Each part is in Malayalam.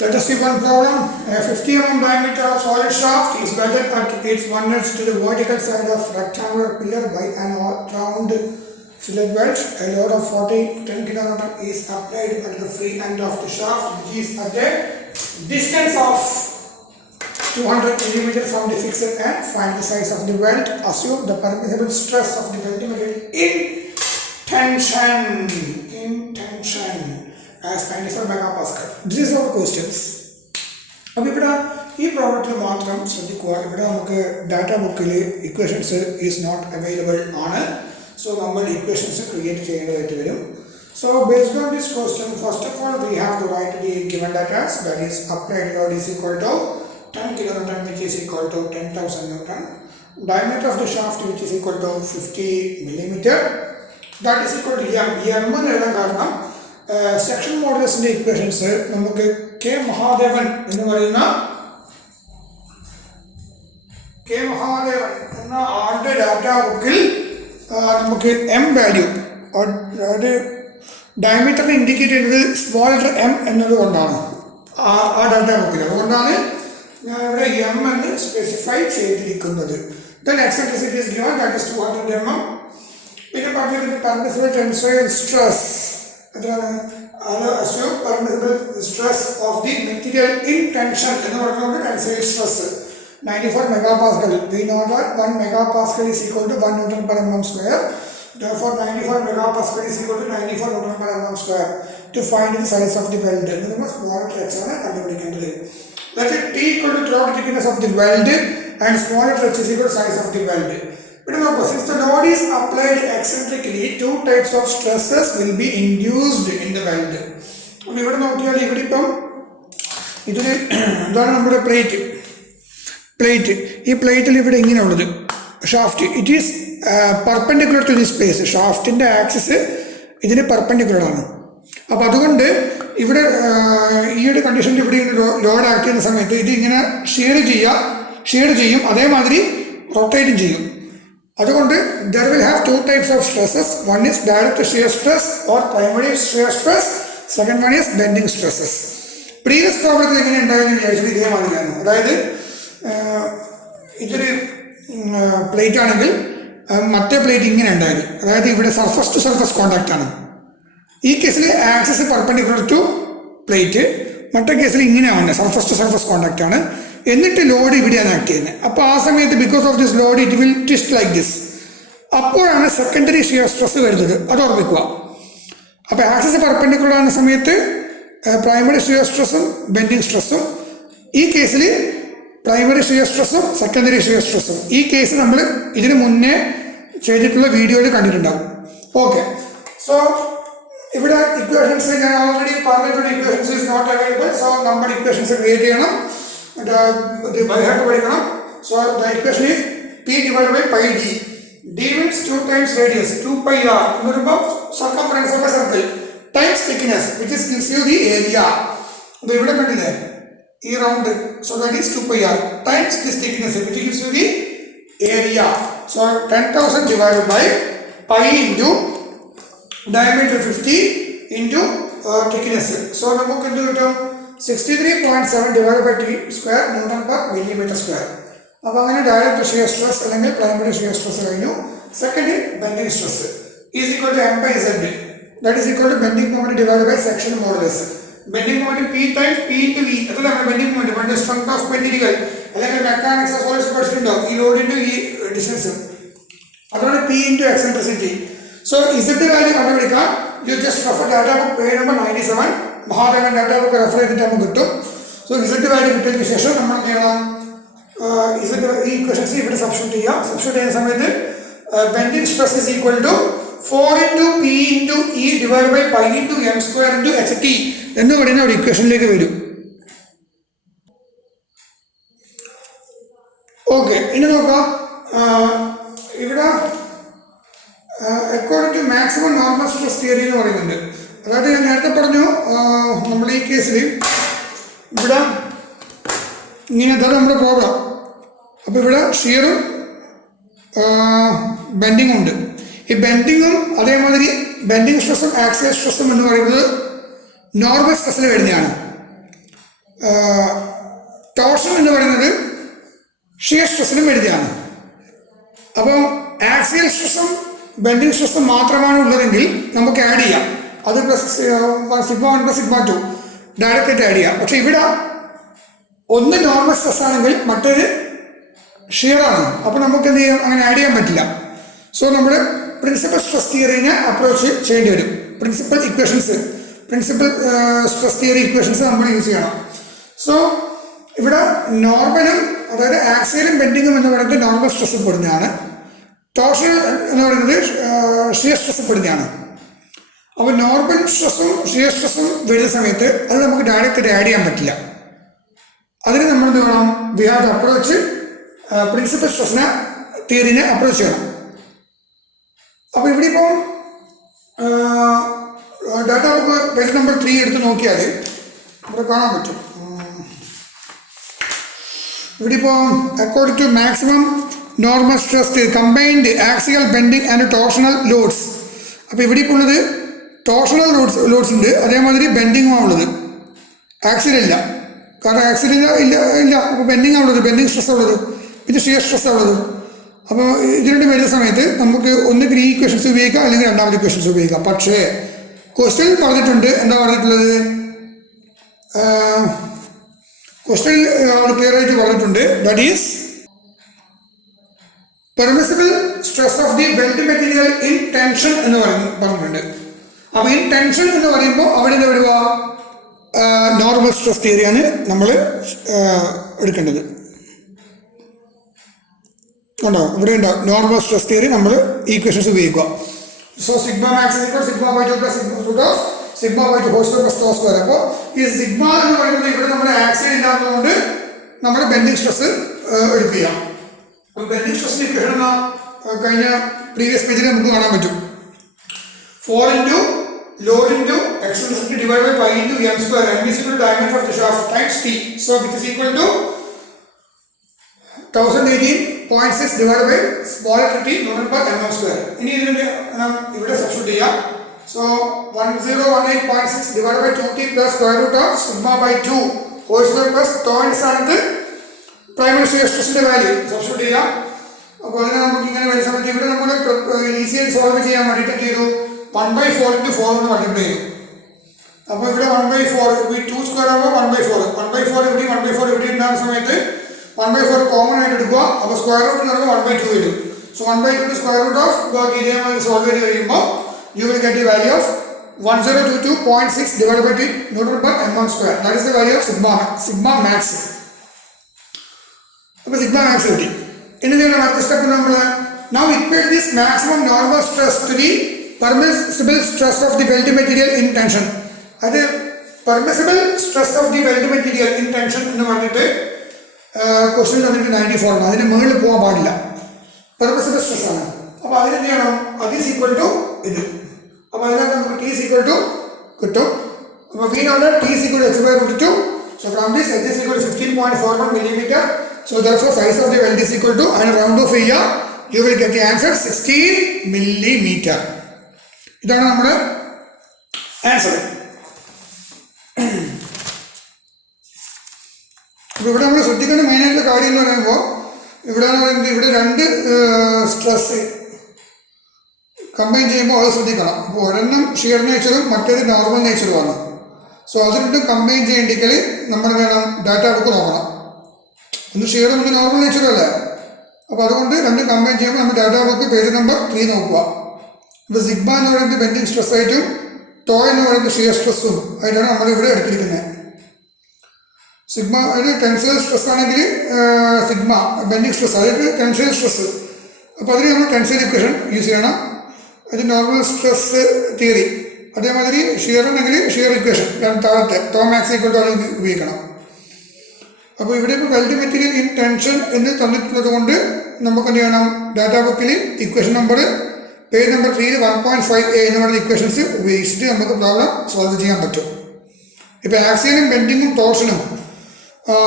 Let us see one problem. A 50 mm diameter solid shaft is welded at its one edge to the vertical side of rectangular pillar by an round fillet weld. A load of 10 kN is applied at the free end of the shaft, which is at a distance of 200 mm from the fixed end. Find the size of the weld. Assume the permissible stress of the welding material in tension as 94 megapascal. This is our questions. അപ്പോൾ ഇവിടെ ഈ പ്രോബ്ലത്തിൽ മാത്രം ശ്രദ്ധിക്കുക. ഇവിടെ നമുക്ക് ഡാറ്റ ബുക്കിൽ ഇക്വേഷൻസ് ഈസ് നോട്ട് അവൈലബിൾ ആണ്. സോ നമ്മൾ ഇക്വേഷൻസ് ക്രിയേറ്റ് ചെയ്യേണ്ടതായിട്ട് വരും. So based on this question, first of all we have to write the given data, that is applied load is equal to 10 kN, which is equal to 10,000 Newton. Diameter of the shaft, which is equal to 50 millimeter. That is equal to m. എന്ന് എഴുതാൻ കാരണം സെക്ഷൻ മോഡുലസിന്റെ ഇക്വേഷൻസ് നമുക്ക് കെ മഹാദേവൻ എന്ന ആളുടെ ഡാറ്റ ബുക്കിൽ നമുക്ക് എം വാല്യൂ അതായത് ഡയമീറ്ററിനെ ഇൻഡിക്കേറ്റ് ചെയ്യുന്നത് സ്മോൾ എം എന്നത് കൊണ്ടാണ് ആ ഡാറ്റ ബുക്കിൽ. അതുകൊണ്ടാണ് ഞാൻ ഇവിടെ എം എന്ന് സ്പെസിഫൈ ചെയ്തിരിക്കുന്നത്. Then eccentricity is given, that is 200 mm. പിന്നെ പറഞ്ഞിട്ട് permissible tensile stress, assume permissible stress of the material in tension എന്ന് പറയുന്നത് tensile stress 94 megapascal. We know that 1 megapascal is equal to 1 Newton per mm square. Therefore 94 megapascal is equal to 94 Newton per mm square. To find the size of the weld എന്ന് നമ്മൾ small h ആണ് കണ്ടുപിടിക്കേണ്ടത്. Let it T equal to throughout thickness of the weld and smaller h is equal to size of the weld. Since the load is applied eccentrically, two types of stresses will be induced in the weld. ഇവിടെ നോക്കിയാൽ ഇവിടെ ഇപ്പം ഇതിൽ എന്താണ് നമ്മുടെ പ്ലേറ്റ് ഈ പ്ലേറ്റിൽ ഇവിടെ ഇങ്ങനെയുള്ളത് shaft. It is perpendicular to this place. ഷാഫ്റ്റിൻ്റെ ആക്സിസ് ഇതിന് പെർപെൻഡിക്കുലർ ആണ്. അപ്പോൾ അതുകൊണ്ട് ഇവിടെ ഈ ഒരു കണ്ടീഷനിൽ ഇവിടെ ലോഡ് ആക്ട് ചെയ്യുന്ന സമയത്ത് ഇത് ഇങ്ങനെ ഷെയർ ചെയ്യും, അതേമാതിരി റൊട്ടേറ്റും ചെയ്യും. അതുകൊണ്ട് there will have two types of stresses. One is direct shear stress or primary shear stress. Second one is bending stresses. Previous പ്രോബ്ലത്തിൽ എങ്ങനെ ഉണ്ടായെന്ന് വിചാരിച്ചത് ഇതേമാതിരിയാണ്. അതായത് ഇതൊരു പ്ലേറ്റ് ആണെങ്കിൽ മറ്റേ പ്ലേറ്റ് ഇങ്ങനെ ഉണ്ടായത്, അതായത് ഇവിടെ സർഫസ് ടു സർഫസ് കോണ്ടാക്റ്റ് ആണ്. ഈ കേസിൽ ആക്സിസ് പെർപെൻഡിക്കുലർ ടു പ്ലേറ്റ്, മറ്റേ കേസിൽ ഇങ്ങനെയാണ് സർഫസ് ടു സർഫസ് കോണ്ടാക്റ്റ് ആണ്. എന്നിട്ട് ലോഡ് ഇവിടെയാണ് ആക്ട് ചെയ്യുന്നത്. അപ്പോൾ ആ സമയത്ത് because of this load it will twist like this. അപ്പോഴാണ് സെക്കൻഡറി ഷിയർ സ്ട്രെസ് വരുന്നത്. അത് ഓർമ്മിക്കുക. അപ്പോൾ ആക്സിസ് പെർപെൻഡിക്കുലർ ആകുന്ന സമയത്ത് പ്രൈമറി ഷിയർ സ്ട്രെസ്സും ബെൻഡിങ് സ്ട്രെസ്സും, ഈ കേസിൽ പ്രൈമറി ഷിയർ സ്ട്രെസ്സും സെക്കൻഡറി ഷിയർ സ്ട്രെസ്സും. ഈ കേസ് നമ്മൾ ഇതിന് മുന്നേ ചെയ്തിട്ടുള്ള വീഡിയോയിൽ കണ്ടിട്ടുണ്ടാകും. ഓക്കെ, സോ ഇവിടെ ഇക്വേഷൻസ് ഞാൻ ഓൾറെഡി പറഞ്ഞിട്ടുള്ള equations is not available. So നമ്മൾ ഇക്വേഷൻസ് ക്രിയേറ്റ് ചെയ്യണം, ബൈഹാർട്ട് പഠിക്കണം. So the equation is P divided by pi d. D means 2 times radius, 2 pi r എന്ന് പറയുമ്പോൾ circumference of a circle times thickness, which is gives you the area. അപ്പോൾ ഇവിടെ കണ്ടില്ലേ ഈ round, so that is 2 pi r times this thickness, which gives you the area. So 10,000 divided by pi into diameter 50 into thickness. So നമുക്ക് എന്ത് കിട്ടും? 63.7 divided by t square Newton per millimeter square. അപ്പോൾ അങ്ങനെ ഡയറക്റ്റ് ഷിയർ സ്ട്രെസ് അല്ലെങ്കിൽ പ്രൈമറി ഷിയർ സ്ട്രെസ് കഴിഞ്ഞു. Second bending stress is equal to m by z. That is equal to bending moment divide by section modulus. Bending moment p times p into v. അതാണ് ബെൻഡിങ് മൊമെന്റ്. പണ്ട് സ്ട്രെങ്ത് ഓഫ് മെറ്റീരിയൽ അല്ലെങ്കിൽ മെക്കാനിക്സ് സോളിഡ്സ് പഠിച്ചിട്ടുണ്ടോ? ഈ ലോഡിന്റെ ഈ ഡിസ്റ്റൻസ്, അതാണ് p into eccentricity. So z value കണ്ടുപിടിക്കാൻ you just refer data book page number 97. Mahadevan data book refer ചെയ്തിട്ട് നമുക്ക് കിട്ടും. സോ z വാല്യൂ കിട്ടിയതിന് ശേഷം നമ്മൾ എന്ത് ചെയ്യണം? ഈ ഇക്വേഷൻസ് ഇവിടെ സബ്സ്റ്റിറ്റ്യൂട്ട് ചെയ്യാം. സബ്സ്റ്റിറ്റ്യൂട്ട് ചെയ്യുന്ന സമയത്ത് bending stress is equal to 4 into p into e divided by pi into m square into ht എന്ന് പറയുന്ന ഒരു ഇക്വേഷനിലേക്ക് വരും. ഓക്കെ, ഇനി നോക്കാം. ഇവിടെ according to maximum normal stress theory എന്ന് പറയുന്നുണ്ട്. അതായത് ഞാൻ നേരത്തെ പറഞ്ഞു നമ്മൾ ഈ കേസിൽ ഇവിടെ ഇങ്ങനത്തെ നമ്മുടെ പ്രോബ്ലം. അപ്പോൾ ഇവിടെ ഷിയറും ബെൻഡിങ്ങും ഉണ്ട്. ഈ ബെൻഡിങ്ങും അതേമാതിരി ബെൻഡിങ് സ്ട്രെസ്സും ആക്സിയൽ സ്ട്രെസ്സും എന്ന് പറയുന്നത് നോർമൽ സ്ട്രെസ്സിൽ വരുന്നതാണ്. ടോർഷൻ എന്ന് പറയുന്നത് ഷിയർ സ്ട്രെസ്സിനും വേണ്ടിയാണ്. അപ്പോൾ ആക്സിയൽ സ്ട്രെസ്സും ബെൻഡിങ് സ്ട്രെസ്സും മാത്രമാണ് ഉള്ളതെങ്കിൽ നമുക്ക് ആഡ് ചെയ്യാം. അത് പ്ലസ് സിഗ്മ 1 പ്ലസ് സിഗ്മ 2 ഡയറക്റ്റായിട്ട് ആഡ് ചെയ്യാം. പക്ഷെ ഇവിടെ ഒന്ന് നോർമൽ സ്ട്രെസ് ആണെങ്കിൽ മറ്റൊരു ഷിയറാണ്. അപ്പോൾ നമുക്ക് എന്ത് ചെയ്യാം, അങ്ങനെ ആഡ് ചെയ്യാൻ പറ്റില്ല. സോ നമ്മൾ പ്രിൻസിപ്പൽ സ്ട്രെസ് തിയറിനെ അപ്രോച്ച് ചെയ്യേണ്ടി വരും. പ്രിൻസിപ്പൽ സ്ട്രെസ് തിയറി ഇക്വേഷൻസ് നമ്മൾ യൂസ് ചെയ്യണം. സോ ഇവിടെ നോർമലും അതായത് ആക്സിയലും ബെൻഡിങ്ങും എന്ന് പറയുന്നത് നോർമൽ സ്ട്രെസ്സിൽ പെടുന്നതാണ്. ടോർഷൻ എന്ന് പറയുന്നത് ഷിയർ സ്ട്രെസ്സിൽ പെടുന്നതാണ്. അപ്പോൾ നോർമൽ സ്ട്രെസ്സും ഷിയർ സ്ട്രെസ്സും വരുന്ന സമയത്ത് അത് നമുക്ക് ഡയറക്റ്റ് ആഡ് ചെയ്യാൻ പറ്റില്ല. അതിന് നമ്മൾ എന്ത് വേണം, we have to approach principal സ്ട്രെസ്സിനെ തിയറിനെ അപ്രോച്ച് ചെയ്യണം. അപ്പോൾ ഇവിടെ ഇപ്പോൾ ഡാറ്റ ബുക്ക് പേജ് നമ്പർ 3 എടുത്ത് നോക്കിയാൽ ഇവിടെ കാണാൻ പറ്റും. ഇവിടെ ഇപ്പോൾ according to maximum normal stress combined axial bending and torsional loads. അപ്പോൾ ഇവിടെ ഇപ്പോൾ ഉള്ളത് ടോർഷണൽ ലോഡ്സ് ഉണ്ട്, അതേമാതിരി ബെൻഡിങ്ങുമാണ് ഉള്ളത്. ആക്സിയൽ ഇല്ല, കാരണം ആക്സിയൽ ഇല്ല. അപ്പോൾ ബെൻഡിങ്ങാണ് ഉള്ളത്, ബെൻഡിങ് സ്ട്രെസ് ഉള്ളത്, പിന്നെ ഷിയർ സ്ട്രെസ് ഉള്ളത്. അപ്പോൾ ഇതിനോട് വരുന്ന സമയത്ത് നമുക്ക് ഒന്നുകിൽ ഈ ഇക്വേഷൻസ് ഉപയോഗിക്കാം, അല്ലെങ്കിൽ രണ്ടാമത്തെ ഇക്വേഷൻസ് ഉപയോഗിക്കാം. പക്ഷേ ക്വസ്റ്റ്യൻ പറഞ്ഞിട്ടുണ്ട്, എന്താ പറഞ്ഞിട്ടുള്ളത്, ക്വസ്റ്റ്യനിൽ ക്ലിയർ ആയിട്ട് പറഞ്ഞിട്ടുണ്ട്, that is permissible stress of the weld material in tension എന്ന് പറഞ്ഞിട്ടുണ്ട്. അപ്പോൾ ഇൻ ടെൻഷൻ എന്ന് പറയുമ്പോൾ അവിടെ നിന്ന് വരിക നോർമൽ സ്ട്രെസ് തിയറിയാണ് നമ്മൾ എടുക്കേണ്ടത്. ഉണ്ടോ, ഇവിടെ ഉണ്ടോ നോർമൽ സ്ട്രെസ് തിയറി നമ്മൾ ഈക്വേഷൻസ് ഉപയോഗിക്കുക. So sigma max sigma by 2 plus sigma by 2 whole square plus tau square. അപ്പോൾ ഈ സിഗ്മ എന്ന് പറയുന്നത് ഇവിടെ നമ്മുടെ ആക്സിയൽ ഇല്ലാത്തതുകൊണ്ട് നമ്മൾ ബെൻഡിങ് സ്ട്രെസ് എടുക്കുക. അപ്പോൾ ബെൻഡിങ് സ്ട്രെസ്സിൻ്റെ ഇക്വേഷൻ എന്ന കഴിഞ്ഞ പ്രീവിയസ് പേജിൽ നമുക്ക് കാണാൻ പറ്റും. 4 into load into eccentricity divided by pi into m square. M is equal to diameter of the shaft times t. So which is equal to 1018.6 divided by small t Newton per mm square. ഇനി ഇതിനെ ഇവിടെ സബ്സ്റ്റിറ്റ്യൂട്ട് ചെയ്യാം. So 1018.6 divided by 2t plus square root of sigma by 2 whole square plus tau ന്റെ സ്ഥാനത്ത് പ്രൈമറി ഷിയർ സ്ട്രെസ്സിന്റെ വാല്യൂ സബ്സ്റ്റിറ്റ്യൂട്ട് ചെയ്യാം. അപ്പോൾ അതിനെ നമുക്ക് ഇങ്ങനെ വരുന്ന സമയത്ത് ഇവിടെ നമ്മൾ ഈസിയായി സോൾവ് ചെയ്യാൻ വേണ്ടിയിട്ട് ചെയ്തു 1/4 into 4 എന്ന് മൾട്ടിപ്ലൈ ചെയ്തു. അപ്പോൾ ഇവിടെ 1/4 ഈ 2 സ്ക്വയർ ആകുമ്പോൾ 1/4 ഇവിടെ 1/4 ഇവിടെ ഉണ്ടാകുന്ന സമയത്ത് 1/4 കോമൺ ആയിട്ട് എടുക്കുക. അപ്പോൾ സ്ക്വയർ റൂട്ട് എന്ന് പറയുമ്പോൾ 1/2 വരും. സോ 1/2 സ്ക്വയർ റൂട്ട് ഓഫ് ഇതേമാതിരി സോൾവ് ചെയ്ത് കഴിയുമ്പോൾ you will get the value of 1022.6 divided by Newton per mm square. That is the value of sigma max. അപ്പോൾ സിഗ്മ മാക്സ് കിട്ടി. ഇനി നിങ്ങൾ അടുത്ത സ്റ്റെപ്പ് നമ്മൾ now equate this maximum normal stress to the permissible stress of the weld material in tension. അത് permissible stress of the weld material in tension എന്ന് പറഞ്ഞിട്ട് ക്വസ്റ്റ്യൻ തന്നിട്ട് 94 ആണ്. അതിന് മുകളിൽ പോകാൻ പാടില്ല, പെർമിസിബിൾ സ്ട്രെസ് ആണ്. അപ്പോൾ അതിനെന്ത് ചെയ്യണം, അത് ഈസ് ഈക്വൽ ടു ഇത്. അപ്പോൾ അതിനകത്ത് നമുക്ക് ടി ഈസ് ഈക്വൽ ടു കിട്ടും. അപ്പോൾ we know that t is equal to h/√2. So from this h is equal to 15.41 millimeter. So therefore size of the weld is equal to, and round off area you will get the answer 16 millimeter. ഇതാണ് നമ്മുടെ ആൻസർ. അപ്പോൾ ഇവിടെ നമ്മൾ ശ്രദ്ധിക്കേണ്ട മെയിനായിട്ടുള്ള കാര്യം എന്ന് പറയുമ്പോൾ ഇവിടെ രണ്ട് സ്ട്രെസ് കമ്പൈൻ ചെയ്യുമ്പോൾ അത് ശ്രദ്ധിക്കണം. അപ്പോൾ ഒരെണ്ണം ഷിയർ നേച്ചറും മറ്റേത് നോർമൽ നേച്ചറുമാണ്. സോ അത് രണ്ടും കമ്പൈൻ ചെയ്യണ്ടെങ്കിൽ നമ്മൾ വേണം ഡാറ്റ ബുക്ക് നോക്കണം. ഒന്ന് ഷിയറും ഒന്ന് നോർമൽ നേച്ചറും അല്ലേ. അപ്പോൾ അതുകൊണ്ട് രണ്ടും കമ്പൈൻ ചെയ്യുമ്പോൾ നമ്മൾ ഡാറ്റ ബുക്ക് പേജ് നമ്പർ 3 നോക്കുക. ഇപ്പോൾ സിഗ്മ എന്ന് പറയുന്നത് ബെൻഡിങ് സ്ട്രെസ് ആയിട്ടും ടോ എന്ന് പറയുന്നത് ഷിയർ സ്ട്രെസ്സും ആയിട്ടാണ് നമ്മളിവിടെ എടുത്തിരിക്കുന്നത്. സിഗ്മ ഒരു ടെൻസൈൽ സ്ട്രെസ് ആണെങ്കിൽ സിഗ്മ ബെൻഡിങ് സ്ട്രെസ്, അതായത് ടെൻസൈൽ സ്ട്രെസ്. അപ്പോൾ അതിന് നമ്മൾ ടെൻസൈൽ ഇക്വേഷൻ യൂസ് ചെയ്യണം. അത് നോർമൽ സ്ട്രെസ് തിയറി. അതേമാതിരി ഷിയർ ഉണ്ടെങ്കിൽ ഷിയർ ഇക്വേഷൻ താഴത്തെ ടോ മാക്സ് ഈക്വൽ ടു അത് ഉപയോഗിക്കണം. അപ്പോൾ ഇവിടെ ഇപ്പോൾ വെൽഡ് മെറ്റീരിയൽ ഇൻ ടെൻഷൻ എന്ന് തന്നിട്ടുള്ളത് കൊണ്ട് നമുക്ക് എന്ത് ചെയ്യണം, ഡാറ്റാ ബുക്കിൽ equation number page number 3 1.5a എന്ന് പറയുന്ന ഇക്വേഷൻസ് ഉപയോഗിച്ചിട്ട് നമുക്ക് പ്രോബ്ലം സോൾവ് ചെയ്യാൻ പറ്റും. ഇപ്പോൾ ആക്സിയലും ബെൻഡിങ്ങും ടോർഷനും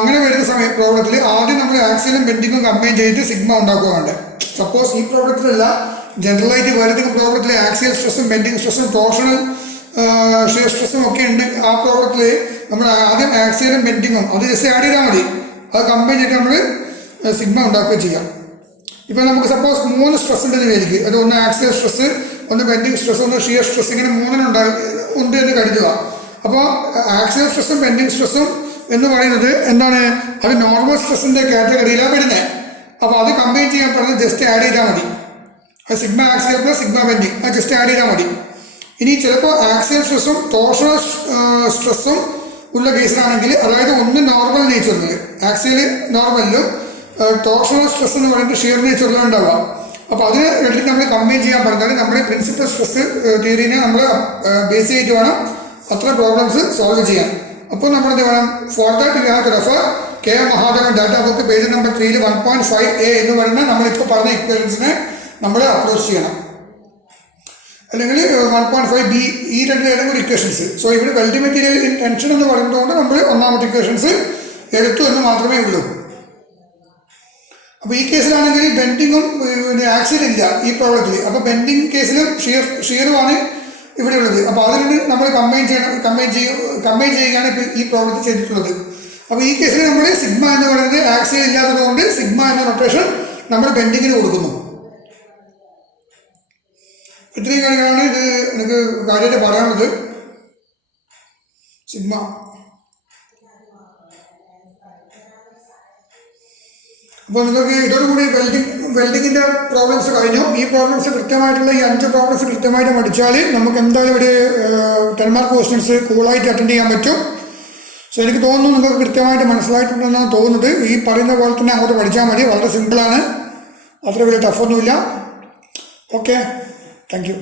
അങ്ങനെ വരുന്ന പ്രോബ്ലത്തിൽ ആദ്യം നമ്മൾ ആക്സിയലും ബെൻഡിങ്ങും കമ്പൈൻ ചെയ്തിട്ട് സിഗ്മ ഉണ്ടാക്കുകയാണ്. സപ്പോസ് ഈ പ്രോബ്ലത്തിലല്ല, ജനറലായിട്ട് വരുന്ന പ്രോബ്ലത്തിൽ ആക്സിയൽ സ്ട്രെസ്സും ബെൻഡിങ് സ്ട്രെസ്സും ടോർഷണൽ ഷിയർ സ്ട്രെസ്സും ഒക്കെ ഉണ്ട് ആ പ്രോബ്ലത്തിൽ നമ്മൾ ആദ്യം ആക്സിയലും ബെൻഡിങ്ങും അത് ജസ്റ്റ് ആഡ് ചെയ്താൽ മതി. അത് കമ്പൈൻ ചെയ്തിട്ട് നമ്മൾ സിഗ്മ ഉണ്ടാക്കുകയും ചെയ്യാം. ഇപ്പോൾ നമുക്ക് സപ്പോസ് 3 സ്ട്രെസ് ഉണ്ടെന്ന് വിചാരിക്കും. അത് ഒന്ന് ആക്സിയൽ സ്ട്രെസ്, ഒന്ന് ബെൻഡിങ് സ്ട്രെസ്, ഒന്ന് ഷിയർ സ്ട്രെസ്, ഇങ്ങനെ 3 ഉണ്ട് എന്ന് കരുതുക. അപ്പോൾ ആക്സിയൽ സ്ട്രെസ്സും ബെൻഡിങ് സ്ട്രെസ്സും എന്ന് പറയുന്നത് എന്താണ്, അത് നോർമൽ സ്ട്രെസ്സിൻ്റെ കാറ്റഗറിയിലാണ് വരുന്നത്. അപ്പോൾ അത് കമ്പൈൻ ചെയ്യാൻ പറഞ്ഞാൽ ജസ്റ്റ് ആഡ് ചെയ്താൽ മതി. അത് sigma axial plus sigma bending, അത് ജസ്റ്റ് ആഡ് ചെയ്താൽ മതി. ഇനി ചിലപ്പോൾ ആക്സിയൽ സ്ട്രെസ്സും ടോർഷണൽ സ്ട്രെസ്സും ഉള്ള കേസിലാണെങ്കിൽ, അതായത് ഒന്ന് നോർമൽ നേച്ചറിൽ ആക്സിയൽ നോർമലിലും ടോർഷണൽ സ്ട്രെസ് എന്ന് പറയുന്നത് ഷിയർ നേച്ചറിലും ഉണ്ടാവുക. അപ്പോൾ അത് രണ്ടും നമ്മൾ കമ്പൈൻ ചെയ്യാൻ പറഞ്ഞാൽ നമ്മുടെ പ്രിൻസിപ്പൽ സ്ട്രെസ് തിയറീനെ നമ്മൾ ബേസ് ചെയ്തിട്ട് വേണം അത്ര പ്രോബ്ലംസ് സോൾവ് ചെയ്യാൻ. അപ്പോൾ നമ്മൾ എന്ത് വേണം, for that you have to refer k Mahadevan data book page number 3 1.5a എന്ന് പറയുന്ന നമ്മളിപ്പോൾ പറഞ്ഞ ഇക്വേഷൻസിനെ നമ്മൾ അപ്രോച്ച് ചെയ്യണം. അല്ലെങ്കിൽ 1.5b ഈ ഏതെങ്കിലും ഒരു ഇക്വേഷൻസ്. സോ ഇവിടെ വെൽഡ് മെറ്റീരിയൽ ഇൻ ടെൻഷൻ എന്ന് പറയുന്നതുകൊണ്ട് നമ്മൾ ഒന്നാമത്തെ ഇക്വേഷൻസ് എടുത്തു എന്ന് മാത്രമേ ഉള്ളൂ. അപ്പോൾ ഈ കേസിലാണെങ്കിൽ ബെൻഡിങ്ങും ആക്സിയൽ ഇല്ല ഈ പ്രോബ്ലത്തിൽ. അപ്പോൾ ബെൻഡിങ് കേസിലും ഷിയറുമാണ് ഇവിടെ ഉള്ളത്. അപ്പോൾ അതിന് നമ്മൾ കമ്പൈൻ ചെയ്യുകയാണ് ഇപ്പോൾ ഈ പ്രോബ്ലത്തിൽ ചെയ്തിട്ടുള്ളത്. അപ്പോൾ ഈ കേസിൽ നമ്മൾ സിഗ്മ എന്ന് പറയുന്നത് ആക്സിയൽ ഇല്ലാത്തത് കൊണ്ട് സിഗ്മ എന്ന നൊട്ടേഷൻ നമ്മൾ ബെൻഡിങ്ങിന് കൊടുക്കുന്നു. ഇത്രയും കാര്യങ്ങളാണ് ഇത് എനിക്ക് കാര്യമായിട്ട് പറയാനുള്ളത്. സിഗ്മ അപ്പോൾ നിങ്ങൾക്ക് ഇതോടുകൂടി വെൽഡിങ്ങിൻ്റെ പ്രോബ്ലംസ് കഴിഞ്ഞു. ഈ പ്രോബ്ലംസ് കൃത്യമായിട്ടുള്ള ഈ 5 പ്രോബ്ലംസ് കൃത്യമായിട്ട് പഠിച്ചാൽ നമുക്ക് എന്തായാലും ഒരു 10 മാർക്ക് ക്വസ്റ്റ്യൻസ് കൂളായിട്ട് അറ്റൻഡ് ചെയ്യാൻ പറ്റും. സോ എനിക്ക് തോന്നുന്നു നിങ്ങൾക്ക് കൃത്യമായിട്ട് മനസ്സിലായിട്ടുണ്ടെന്നാണ് തോന്നുന്നത്. ഈ പറയുന്ന പോലെ തന്നെ അങ്ങോട്ട് പഠിച്ചാൽ മതി. വളരെ സിമ്പിളാണ്, അത്ര വലിയ ടഫൊന്നുമില്ല. Okay, thank you.